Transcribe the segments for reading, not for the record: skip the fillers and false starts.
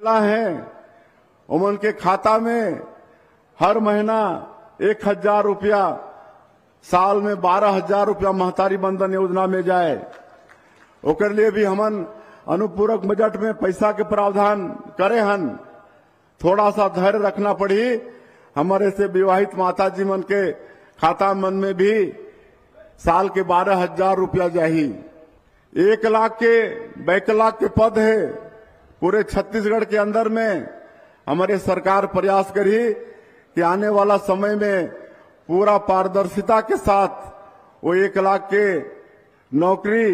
है उमन के खाता में हर महीना 1,000 रुपया, साल में 12,000 रुपया महतारी बंधन योजना में जाए। ओकर लिए भी हमन अनुपूरक बजट में पैसा के प्रावधान करे हन। थोड़ा सा धैर्य रखना पड़ी। हमारे से विवाहित माता जी मन के खाता मन में भी साल के 12,000 रुपया जाही। 1 लाख के बैकलाग के पद है पूरे छत्तीसगढ़ के अंदर में। हमारे सरकार प्रयास करी कि आने वाला समय में पूरा पारदर्शिता के साथ वो 1 लाख के नौकरी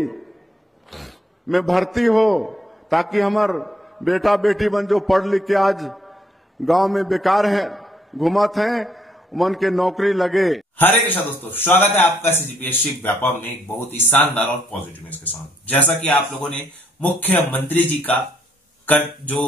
में भर्ती हो, ताकि हमार बेटा बेटी बन जो पढ़ लिख के आज गांव में बेकार है घुमत हैं, मन के नौकरी लगे। हरे कृष्णा दोस्तों, स्वागत है आपका सीजीपीएससी व्यापम में एक बहुत ही शानदार और पॉजिटिव न्यूज के साथ। जैसा कि आप लोगों ने मुख्यमंत्री जी का जो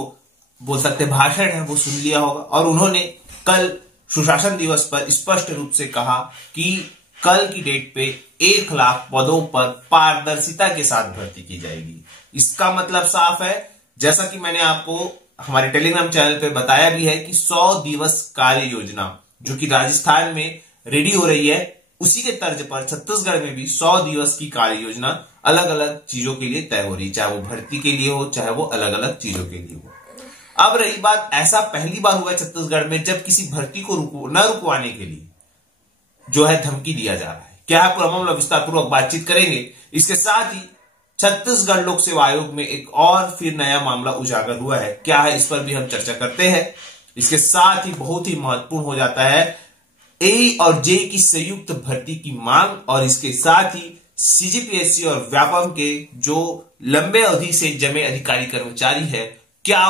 बोल सकते भाषण है वो सुन लिया होगा, और उन्होंने कल सुशासन दिवस पर स्पष्ट रूप से कहा कि कल की डेट पे 1 लाख पदों पर पारदर्शिता के साथ भर्ती की जाएगी। इसका मतलब साफ है, जैसा कि मैंने आपको हमारे टेलीग्राम चैनल पे बताया भी है कि 100 दिवस कार्य योजना जो कि राजस्थान में रेडी हो रही है, उसी के तर्ज पर छत्तीसगढ़ में भी 100 दिवस की कार्य योजना अलग अलग चीजों के लिए तय हो रही है, चाहे वो भर्ती के लिए हो, चाहे वो अलग अलग चीजों के लिए हो। अब रही बात, ऐसा पहली बार हुआ है छत्तीसगढ़ में जब किसी भर्ती को न रुकवाने के लिए जो है धमकी दिया जा रहा है। क्या है पूरा मामला, विस्तार पूर्वक बातचीत करेंगे। इसके साथ ही छत्तीसगढ़ लोक सेवा आयोग में एक और फिर नया मामला उजागर हुआ है, क्या है इस पर भी हम चर्चा करते हैं। इसके साथ ही बहुत ही महत्वपूर्ण हो जाता है ए और जे की संयुक्त भर्ती की मांग, और इसके साथ ही सीजीपीएससी और व्यापम के जो लंबे अवधि से जमे अधिकारी कर्मचारी है, क्या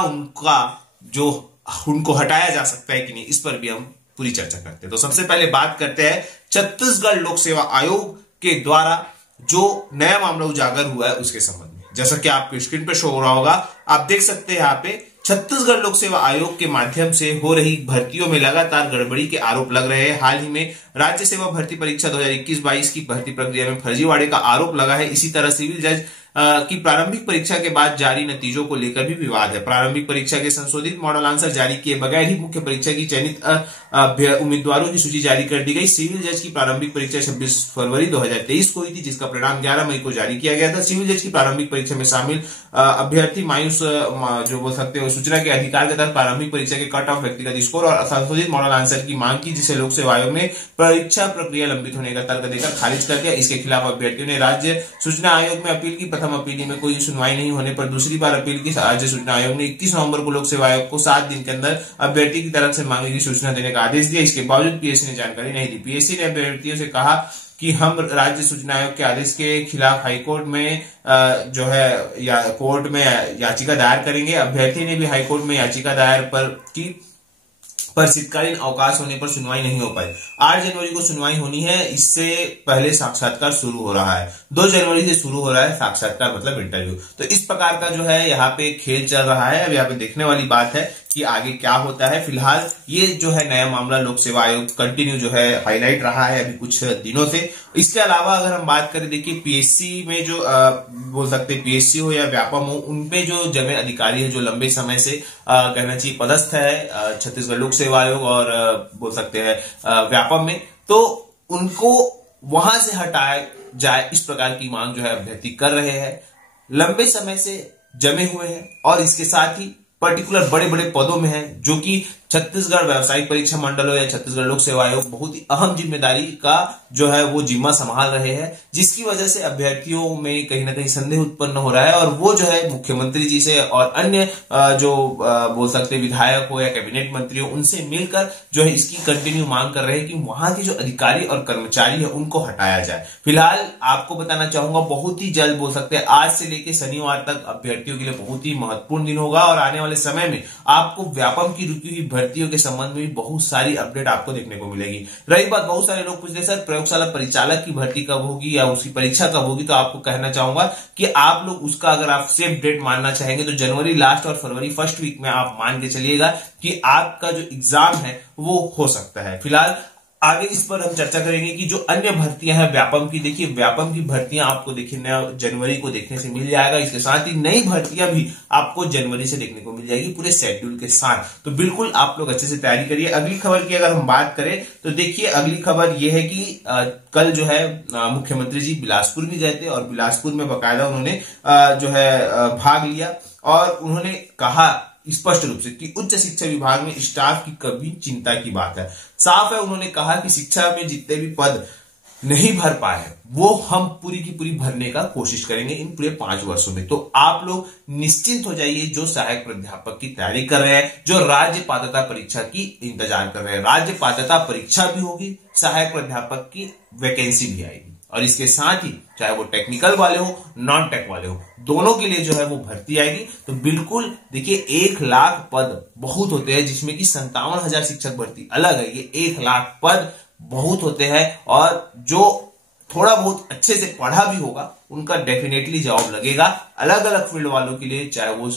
उनको हटाया जा सकता है कि नहीं, इस पर भी हम पूरी चर्चा करते हैं। तो सबसे पहले बात करते हैं छत्तीसगढ़ लोक सेवा आयोग के द्वारा जो नया मामला उजागर हुआ है उसके संबंध में। जैसा कि आपको स्क्रीन पे शो हो रहा होगा, आप देख सकते हैं यहाँ पे छत्तीसगढ़ लोक सेवा आयोग के माध्यम से हो रही भर्तियों में लगातार गड़बड़ी के आरोप लग रहे हैं। हाल ही में राज्य सेवा भर्ती परीक्षा 2021-22 की भर्ती प्रक्रिया में फर्जीवाड़े का आरोप लगा है। इसी तरह सिविल जज की प्रारंभिक परीक्षा के बाद जारी नतीजों को लेकर भी विवाद है। प्रारंभिक परीक्षा के संशोधित मॉडल आंसर जारी किए बगैर ही मुख्य परीक्षा की चयनित उम्मीदवारों की सूची जारी कर दी गई। सिविल जज की प्रारंभिक परीक्षा 26 फरवरी 2023 को हुई थी, जिसका परिणाम 11 मई को जारी किया गया था। सिविल जज की प्रारंभिक परीक्षा में शामिल अभ्यर्थी मायूस जो बोल सकते हो सूचना के अधिकार के तहत प्रारंभिक परीक्षा के कट ऑफ, व्यक्तिगत स्कोर और संशोधित मॉडल आंसर की मांग की, जिसे लोक सेवा आयोग ने परीक्षा प्रक्रिया लंबित होने का तर्क देकर खारिज कर दिया। इसके खिलाफ अभ्यर्थियों ने राज्य सूचना आयोग में अपील की। प्रथम अपील में कोई सुनवाई नहीं होने पर दूसरी बार अपील की। राज्य सूचना आयोग ने 21 नवंबर को लोक सेवा आयोग को 7 दिन के अंदर अभ्यर्थी की तरफ से मांगी गई सूचना देने का आदेश दिया। इसके बावजूद पीएससी ने जानकारी नहीं दी। पीएससी ने अभ्यर्थियों से कहा कि हम राज्य सूचना आयोग के आदेश के खिलाफ हाईकोर्ट में जो है या कोर्ट में याचिका दायर करेंगे। अभ्यर्थी ने भी हाईकोर्ट में याचिका दायर पर शीतकालीन अवकाश होने पर सुनवाई नहीं हो पाई। 8 जनवरी को सुनवाई होनी है, इससे पहले साक्षात्कार शुरू हो रहा है। 2 जनवरी से शुरू हो रहा है साक्षात्कार, मतलब इंटरव्यू। तो इस प्रकार का जो है यहाँ पे खेल चल रहा है। अब यहाँ पे देखने वाली बात है कि आगे क्या होता है। फिलहाल ये जो है नया मामला लोक सेवा आयोग कंटिन्यू जो है हाईलाइट रहा है अभी कुछ दिनों से। इसके अलावा अगर हम बात करें, देखिए पीएससी में जो बोल सकते पीएससी हो या व्यापम हो, उनपे जो जमे अधिकारी है जो लंबे समय से कहना चाहिए पदस्थ है छत्तीसगढ़ लोक सेवा आयोग और बोल सकते हैं व्यापम में, तो उनको वहां से हटाया जाए, इस प्रकार की मांग जो है अभ्यर्थी कर रहे हैं। लंबे समय से जमे हुए हैं और इसके साथ ही पर्टिकुलर बड़े बड़े पदों में है, जो कि छत्तीसगढ़ व्यावसायिक परीक्षा मंडल हो या छत्तीसगढ़ लोक सेवा आयोग बहुत ही अहम जिम्मेदारी का जो है वो जिम्मा संभाल रहे हैं, जिसकी वजह से अभ्यर्थियों में कहीं ना कहीं संदेह उत्पन्न हो रहा है। और वो जो है मुख्यमंत्री जी से और अन्य जो बोल सकते विधायक हो या कैबिनेट मंत्री हो, उनसे मिलकर जो है इसकी कंटिन्यू मांग कर रहे हैं कि वहां के जो अधिकारी और कर्मचारी है उनको हटाया जाए। फिलहाल आपको बताना चाहूंगा, बहुत ही जल्द बोल सकते हैं आज से लेकर शनिवार तक अभ्यर्थियों के लिए बहुत ही महत्वपूर्ण दिन होगा, और आने वाले समय में आपको व्यापम की रुकी हुई भर्तियों के संबंध में भी बहुत सारी अपडेट आपको देखने को मिलेगी। रही बात, बहुत सारे लोग पूछ रहे सर प्रयोगशाला परिचालक की भर्ती कब होगी या उसकी परीक्षा कब होगी, तो आपको कहना चाहूंगा कि आप लोग उसका अगर आप सेफ डेट मानना चाहेंगे तो जनवरी लास्ट और फरवरी फर्स्ट वीक में आप मान के चलिएगा कि आपका जो एग्जाम है वो हो सकता है। फिलहाल आगे इस पर हम चर्चा करेंगे कि जो अन्य भर्तियां हैं व्यापम की, देखिए व्यापम की भर्तियां आपको देखिए नया जनवरी को देखने से मिल जाएगा। इसके साथ ही नई भर्तियां भी आपको जनवरी से देखने को मिल जाएगी पूरे शेड्यूल के साथ। तो बिल्कुल आप लोग अच्छे से तैयारी करिए। अगली खबर की अगर हम बात करें तो देखिए अगली खबर यह है कि कल जो है मुख्यमंत्री जी बिलासपुर भी गए थे और बिलासपुर में बाकायदा उन्होंने जो है भाग लिया और उन्होंने कहा स्पष्ट रूप से कि उच्च शिक्षा विभाग में स्टाफ की कभी चिंता की बात है। साफ है, उन्होंने कहा कि शिक्षा में जितने भी पद नहीं भर पाए वो हम पूरी की पूरी भरने का कोशिश करेंगे इन पूरे 5 वर्षों में। तो आप लोग निश्चिंत हो जाइए, जो सहायक प्राध्यापक की तैयारी कर रहे हैं, जो राज्य पात्रता परीक्षा की इंतजार कर रहे हैं, राज्य पात्रता परीक्षा भी होगी, सहायक प्राध्यापक की वैकेंसी भी आएगी और इसके साथ ही चाहे वो टेक्निकल वाले हो नॉन टेक वाले हो, दोनों के लिए जो है वो भर्ती आएगी। तो बिल्कुल देखिए 1 लाख पद बहुत होते हैं, जिसमें कि 57,000 शिक्षक भर्ती अलग है। ये 1 लाख पद बहुत होते हैं और जो थोड़ा बहुत अच्छे से पढ़ा भी होगा उनका डेफिनेटली जॉब लगेगा। अलग अलग फील्ड वालों के लिए, चाहे वो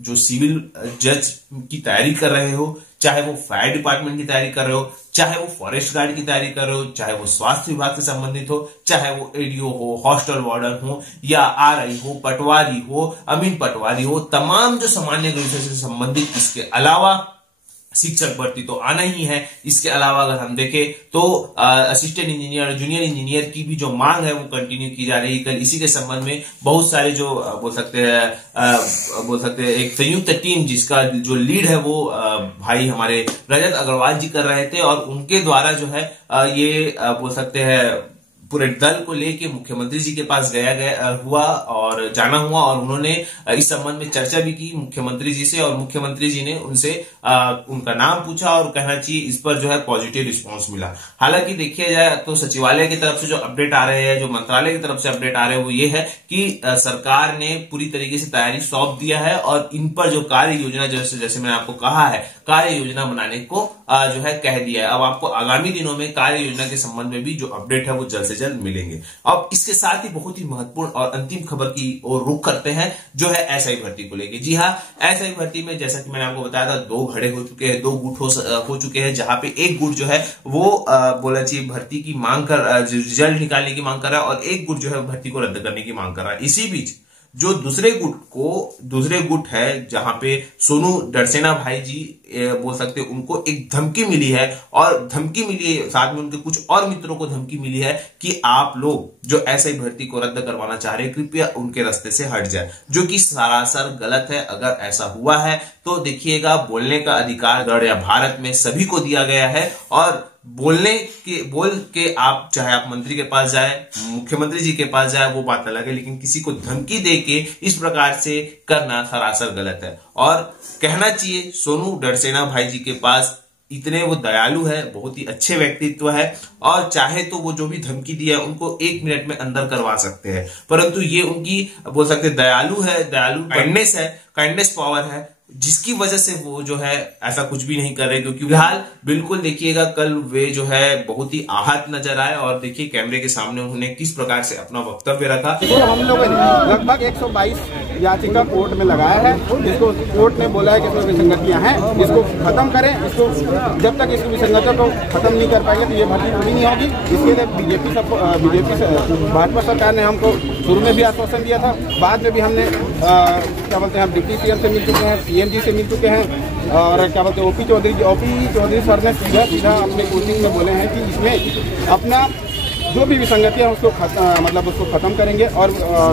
जो सिविल जज की तैयारी कर रहे हो, चाहे वो फायर डिपार्टमेंट की तैयारी कर रहे हो, चाहे वो फॉरेस्ट गार्ड की तैयारी कर रहे हो, चाहे वो स्वास्थ्य विभाग से संबंधित हो, चाहे वो एडीओ हो, हॉस्टल वार्डन हो या आरआई हो, पटवारी हो, अमीन पटवारी हो, तमाम जो सामान्य ग्रेजुएशन से संबंधित, इसके अलावा शिक्षक भर्ती तो आना ही है। इसके अलावा अगर हम देखें तो असिस्टेंट इंजीनियर, जूनियर इंजीनियर की भी जो मांग है वो कंटिन्यू की जा रही है। कल इसी के संबंध में बहुत सारे जो बोल सकते हैं एक संयुक्त टीम जिसका जो लीड है वो भाई हमारे रजत अग्रवाल जी कर रहे थे और उनके द्वारा जो है ये बोल सकते हैं पूरे दल को लेके मुख्यमंत्री जी के पास हुआ और जाना हुआ और उन्होंने इस संबंध में चर्चा भी की मुख्यमंत्री जी से और मुख्यमंत्री जी ने उनसे उनका नाम पूछा और कहना चाहिए इस पर जो है पॉजिटिव रिस्पांस मिला। हालांकि देखिया जाए तो सचिवालय की तरफ से जो अपडेट आ रहे हैं, जो मंत्रालय की तरफ से अपडेट आ रहे हैं वो ये है कि सरकार ने पूरी तरीके से तैयारी सौंप दिया है और इन पर जो कार्य योजना जैसे मैंने आपको कहा है कार्य योजना बनाने को जो है कह दिया है। अब आपको आगामी दिनों में कार्य योजना के संबंध में भी जो अपडेट है वो जल्द से जल्द मिलेंगे। अब इसके साथ ही बहुत ही महत्वपूर्ण और अंतिम खबर की ओर रुख करते हैं जो है एसआई भर्ती को लेके। जी हाँ, एसआई भर्ती में जैसा कि मैंने आपको बताया था 2 घड़े हो चुके हैं, 2 गुट हो चुके हैं, जहां पे एक गुट जो है वो बोला चाहिए भर्ती की मांग कर रिजल्ट निकालने की मांग कर रहा है और एक गुट जो है भर्ती को रद्द करने की मांग कर रहा है। इसी बीच जो दूसरे गुट है जहां पे सोनू डरसेना भाई जी बोल सकते हैं उनको एक धमकी मिली है और धमकी मिली है साथ में उनके कुछ और मित्रों को धमकी मिली है कि आप लोग जो ऐसे भर्ती को रद्द करवाना चाह रहे हैं कृपया उनके रास्ते से हट जाए, जो कि सरासर गलत है। अगर ऐसा हुआ है तो देखिएगा बोलने का अधिकार गढ़ या भारत में सभी को दिया गया है और बोल के आप चाहे आप मंत्री के पास जाए, मुख्यमंत्री जी के पास जाए वो बात अलग है, लेकिन किसी को धमकी देके इस प्रकार से करना सरासर गलत है। और कहना चाहिए सोनू डरसेना भाई जी के पास इतने वो दयालु है, बहुत ही अच्छे व्यक्तित्व है और चाहे तो वो जो भी धमकी दिया है उनको 1 मिनट में अंदर करवा सकते हैं, परंतु ये उनकी बोल सकते हैं दयालु काइंडनेस पावर है जिसकी वजह से वो जो है ऐसा कुछ भी नहीं कर रहे। क्योंकि फिलहाल बिल्कुल देखिएगा कल वे जो है बहुत ही आहत नजर आए और देखिए कैमरे के सामने उन्होंने किस प्रकार से अपना वक्तव्य रखा। तो हम लोगों ने लगभग 122 याचिका कोर्ट में लगाया है, जिसको कोर्ट ने बोला है कि इसमें विसंगतियां हैं, इसको खत्म करें। इसको जब तक इस विसंगतियों को खत्म नहीं कर पाएंगे तो ये भर्ती पूरी नहीं होगी। इसके लिए बीजेपी भाजपा सरकार ने हमको शुरू में भी आश्वासन दिया था, बाद में भी हमने क्या बोलते हैं हम डिप्टी सीएम से मिल चुके हैं, सीएम जी से मिल चुके हैं और क्या बोलते हैं ओपी चौधरी सर ने सीधा अपने कोचिंग में बोले हैं कि इसमें अपना जो भी विसंगतियां हैं उसको खत्म करेंगे और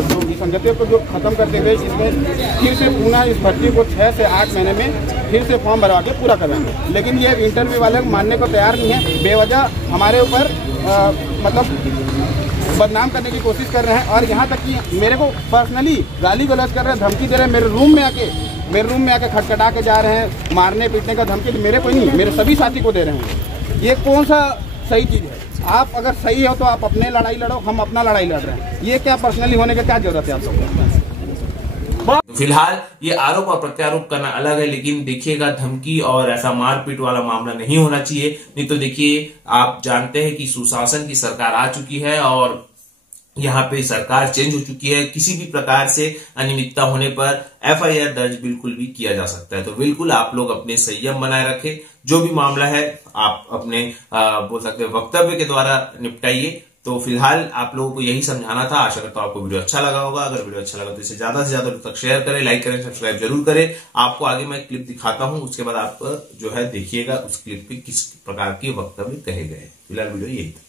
जो विसंगतियों को जो खत्म करते हुए इसमें फिर से पुनः इस भर्ती को 6 से 8 महीने में फिर से फॉर्म भरवा के पूरा करवाएंगे। लेकिन ये इंटरव्यू वाले मानने को तैयार नहीं है, बेवजह हमारे ऊपर बदनाम करने की कोशिश कर रहे हैं और यहाँ तक कि मेरे को पर्सनली गाली गलौज कर रहे हैं, धमकी दे रहे हैं। मेरे रूम में आके खटखटा के जा रहे हैं, मारने पीटने का धमकी मेरे को नहीं, मेरे सभी साथी को दे रहे हैं। ये कौन सा सही चीज़ है? आप अगर सही हो तो आप अपने लड़ाई लड़ो, हम अपना लड़ाई लड़ रहे हैं। ये क्या पर्सनली होने की क्या जरूरत है आप लोगों? तो फिलहाल ये आरोप और प्रत्यारोप करना अलग है, लेकिन देखिएगा धमकी और ऐसा मारपीट वाला मामला नहीं होना चाहिए। नहीं तो देखिए आप जानते हैं कि सुशासन की सरकार आ चुकी है और यहाँ पे सरकार चेंज हो चुकी है, किसी भी प्रकार से अनियमितता होने पर FIR दर्ज बिल्कुल भी किया जा सकता है। तो बिल्कुल आप लोग अपने संयम बनाए रखें, जो भी मामला है आप अपने बोल सकते हैं वक्तव्य के द्वारा निपटाइए। तो फिलहाल आप लोगों को यही समझाना था। आशा करता हूं आपको वीडियो अच्छा लगा होगा। अगर वीडियो अच्छा लगा तो इसे ज्यादा से ज्यादा लोग तक शेयर करें, लाइक करें, सब्सक्राइब जरूर करें। आपको आगे मैं क्लिप दिखाता हूं, उसके बाद आप जो है देखिएगा उस क्लिप पे किस प्रकार के वक्तव्य कहे गए। फिलहाल वीडियो यही था।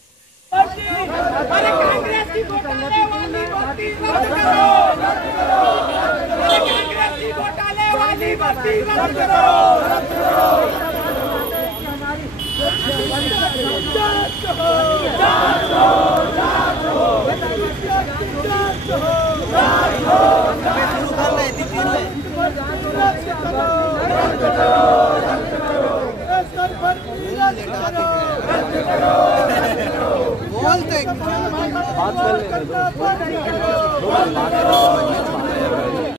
बोलते